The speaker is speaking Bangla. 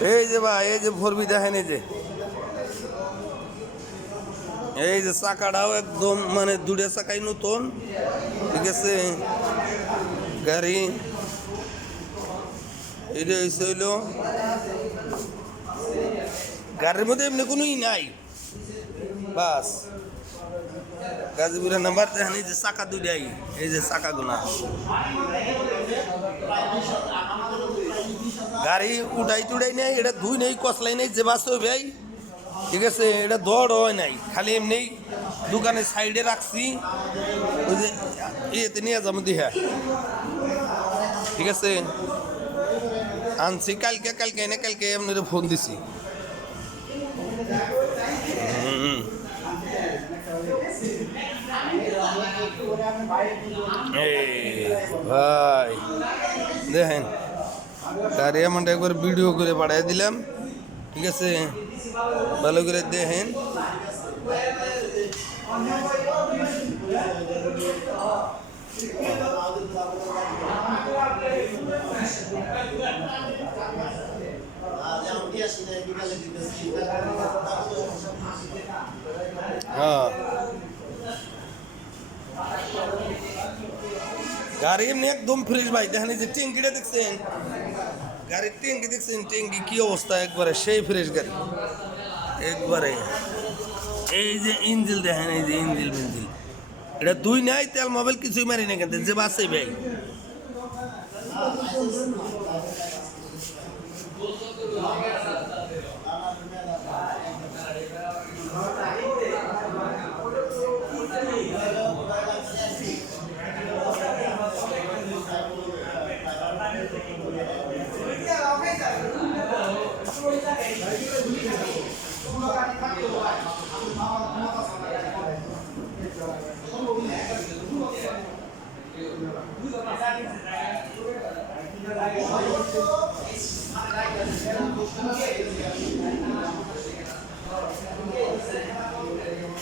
এই যে ভাই, এই যে ভরবি দেখেন এই যে। এই যে চাকাটাও একদম মানে দুটো চাকাই নতুন। ঠিক আছে? গাড়ি। এটা হয়েছে হইল, গাড়ির মধ্যে এমনি কোনো ই নাই। বাস। গাজীপুরের নাম্বার দেখেন, এই যে চাকা দুটাই এই যে চাকা গুনা গাড়ি উঠাই টুটাই নেই, এটা ধুই নেই কসলাই নেই, যে বাস ভাই ঠিক আছে, এটা দৌড় হয় নাই। খালি এমনি দোকানের সাইডে রাখছি, ওই যে ইয়েতে নিয়ে যাব দিহা। ঠিক আছে? আনছি, কালকে কালকে, এনে কালকে এমনি ফোন দিছি। ভাই, দেখেন। গাড়ি এমনটা একবার ভিডিও করে পাঠিয়ে দিলাম ঠিক আছে ভালো করে দেখেন হ্যাঁ গাড়ি এমনি একদম ফ্রেশ ভাই দেখেন এই যে ট্যাঙ্কিটা দেখছেন গাড়ির ট্যাঙ্কি দেখছেন ট্যাঙ্কি কি অবস্থা? একবারে সেই ফ্রেশ গাড়ি। একবারে। এই যে ইঞ্জিল দেখেন, এই যে ইঞ্জিল মিঞ্জিল। এটা দুই নাই, তেল মোবাইল কিছুই মারি না কিন্তু, যে বাসে ভাই। Thank you.